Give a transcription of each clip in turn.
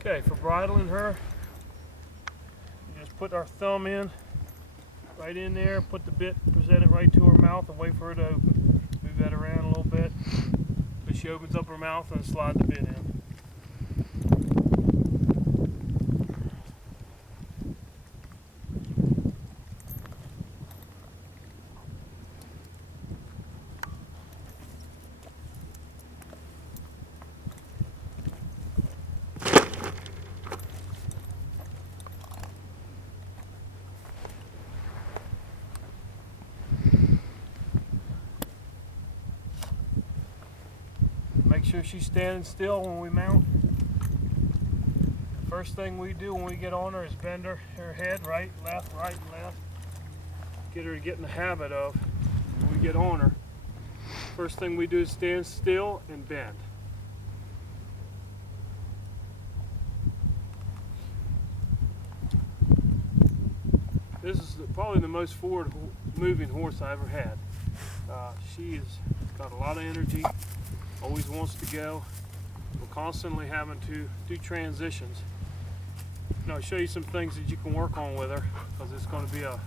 Okay, for bridling her, you just put our thumb in, right in there, put the bit, present it right to her mouth and wait for her to open. Move that around a little bit. So she opens up her mouth and slide the bit in. Make sure she's standing still when we mount. The first thing we do when we get on her is bend her head right, left, Get her to get in the habit of when we get on her. First thing we do is stand still and bend. This is probably the most forward moving horse I ever had. She has got a lot of energy. Always wants to go. We're constantly having to do transitions. Now I'll show you some things that you can work on with her, because it's going to be a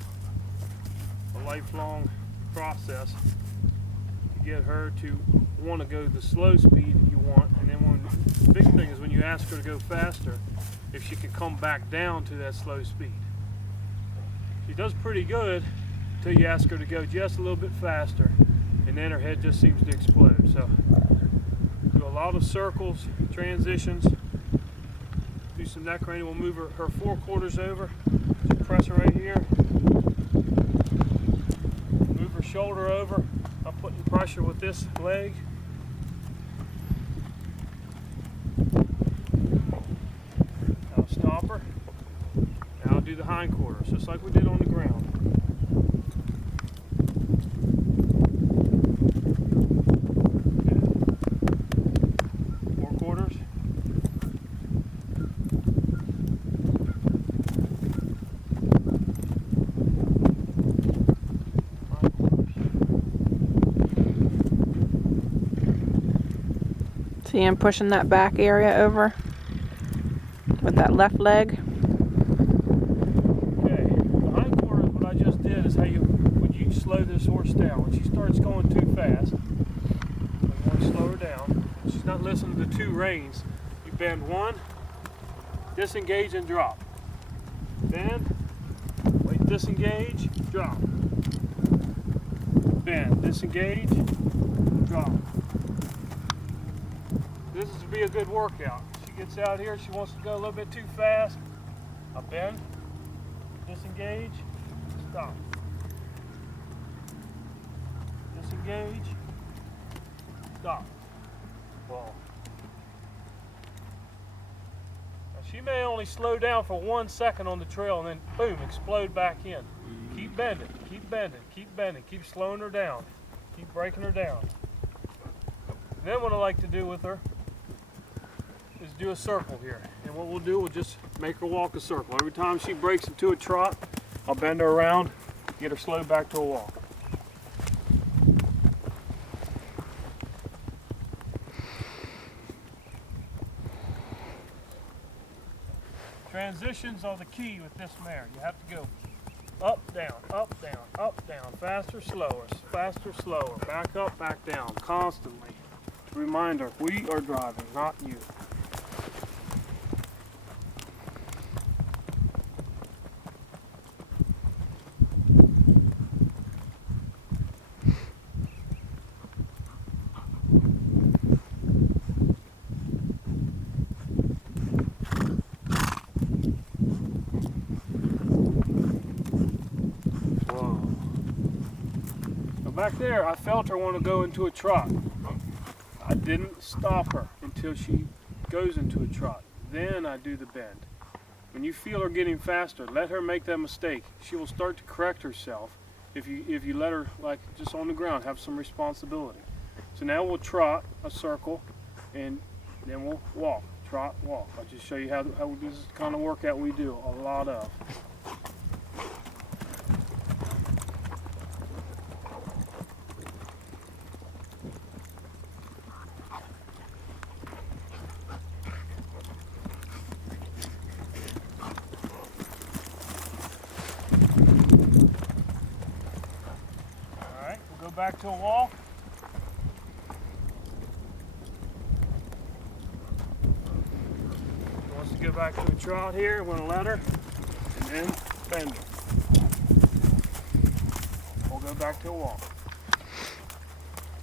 lifelong process to get her to want to go the slow speed you want. And then the big thing is when you ask her to go faster, if she can come back down to that slow speed. She does pretty good until you ask her to go just a little bit faster, and then her head just seems to explode. So do a lot of circles, transitions, do some neck reining. We'll move her 4/4 over, just press her right here, move her shoulder over. I'm putting pressure with this leg. I'll stop her. Now I'll do the hindquarters, just like we did on the ground. See, I'm pushing that back area over with that left leg. Okay, the hindquarters, what I just did is how would you slow this horse down. When she starts going too fast, you want to slow her down. When she's not listening to the two reins, you bend one, disengage and drop. Bend, wait, disengage, drop. Bend, disengage, drop. This is to be a good workout. She gets out here, she wants to go a little bit too fast. I bend, disengage, stop. Disengage, stop. Ball. Now she may only slow down for 1 second on the trail and then boom, explode back in. Keep bending, keep bending, keep bending, keep slowing her down, keep breaking her down. And then what I like to do with her is do a circle here. And what we'll do, we'll just make her walk a circle. Every time she breaks into a trot, I'll bend her around, get her slowed back to a walk. Transitions are the key with this mare. You have to go up, down, up, down, up, down, faster, slower, back up, back down, constantly. Reminder, we are driving, not you. Back there, I felt her want to go into a trot. I didn't stop her until she goes into a trot. Then I do the bend. When you feel her getting faster, let her make that mistake. She will start to correct herself if you let her, like just on the ground, have some responsibility. So now we'll trot a circle, and then we'll walk, trot, walk. I'll just show you how this is the kind of workout we do a lot of. back to a walk. She wants to go back to a trot here. I'm going to let her, and then bend her. We'll go back to a walk.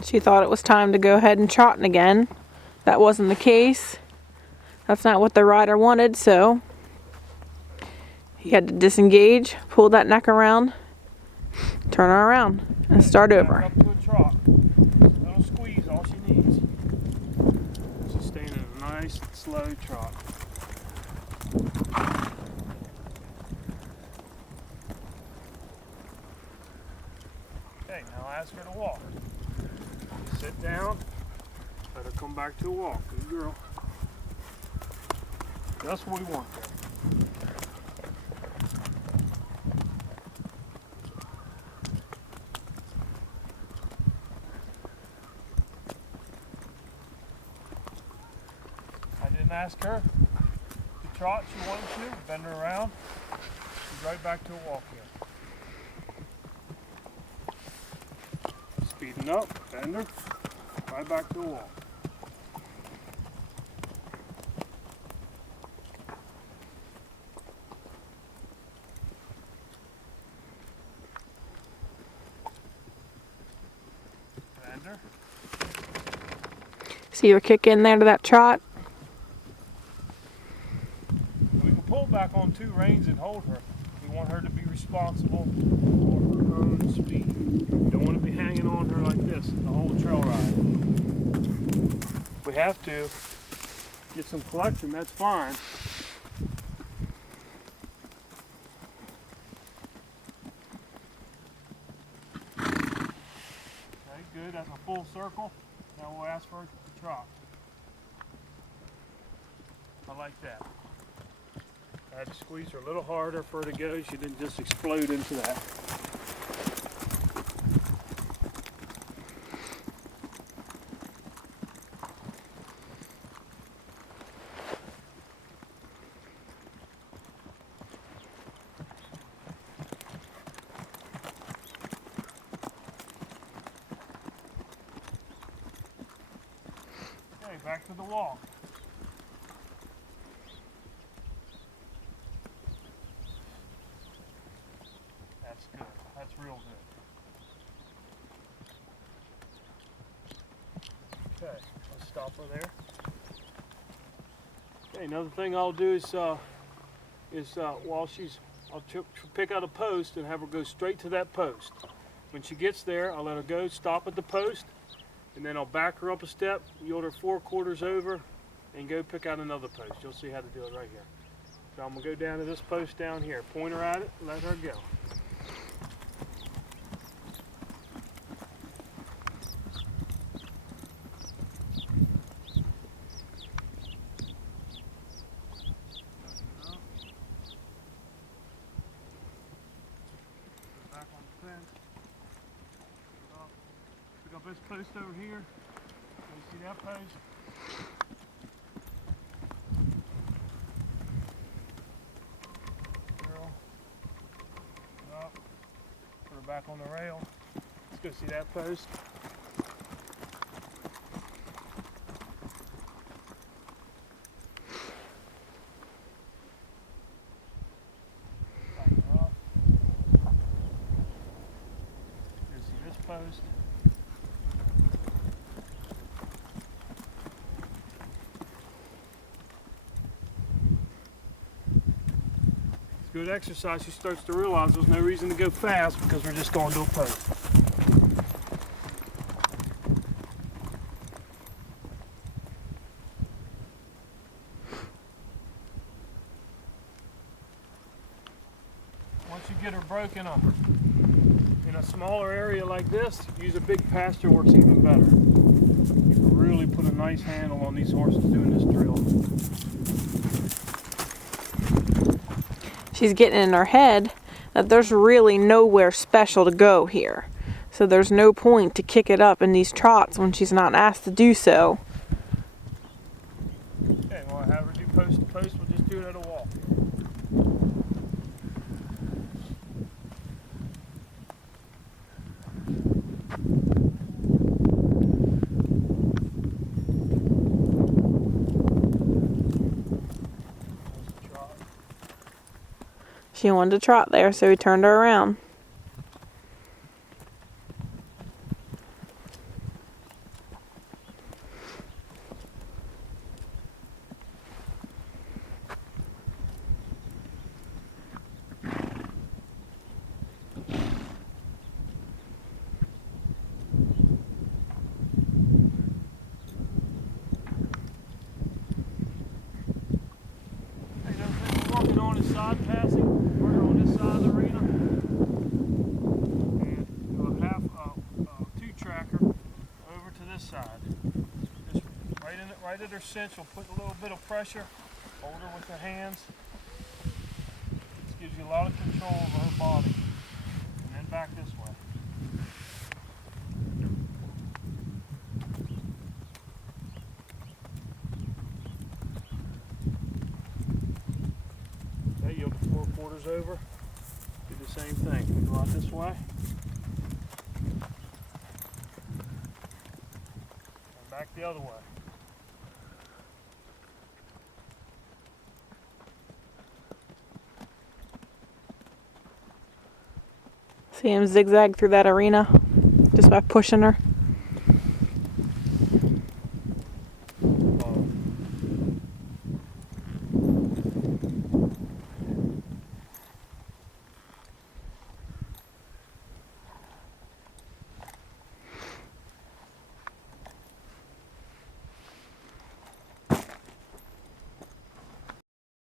She thought it was time to go ahead and trotting again. That wasn't the case. That's not what the rider wanted, so he had to disengage, pull that neck around, turn her around, and start over. Back up to a trot. A little squeeze, all she needs. She's staying in a nice, slow trot. Okay, now ask her to walk. Sit down, let her come back to a walk. Good girl. That's what we want there. I didn't ask her to trot. She wanted to. Bend her around. She's right back to a walk here. Speeding up. Bend her. Right back to a walk. Bend her. See her kick in there to that trot? We can pull back on 2 reins and hold her. We want her to be responsible for her own speed. We don't want to be hanging on her like this the whole trail ride. If we have to get some collection, that's fine. Okay, good. That's a full circle. Now we'll ask for her to trot. I like that. I had to squeeze her a little harder for her to go. She didn't just explode into that. Okay, back to the walk. That's good. That's real good. Okay, let's stop her there. Okay, another thing I'll do is while she's, I'll pick out a post and have her go straight to that post. When she gets there, I'll let her go, stop at the post, and then I'll back her up a step, yield her 4/4 over, and go pick out another post. You'll see how to do it right here. So I'm gonna go down to this post down here, point her at it, let her go. Back on the fence. Pick up this post over here. You see that post? Girl. Up. Put her back on the rail. Let's go see that post. Back her up. Go see this post. Good exercise. She starts to realize there's no reason to go fast because we're just going to a post. Once you get her broken up in a smaller area like this, use a big pasture works even better. You can really put a nice handle on these horses doing this drill. She's getting in her head that there's really nowhere special to go here. So there's no point to kick it up in these trots when she's not asked to do so. Okay, we'll have her do post to post. We'll just do it at a walk. She wanted to trot there, so he turned her around. Working on his side passing, working on this side of the arena, and do a half two tracker over to this side. Just right at her cinch. We'll put a little bit of pressure. Hold her with the hands. This gives you a lot of control over her body, and then back this way. Yield the 4/4 over. Do the same thing. Go out this way. And back the other way. See him zigzag through that arena just by pushing her.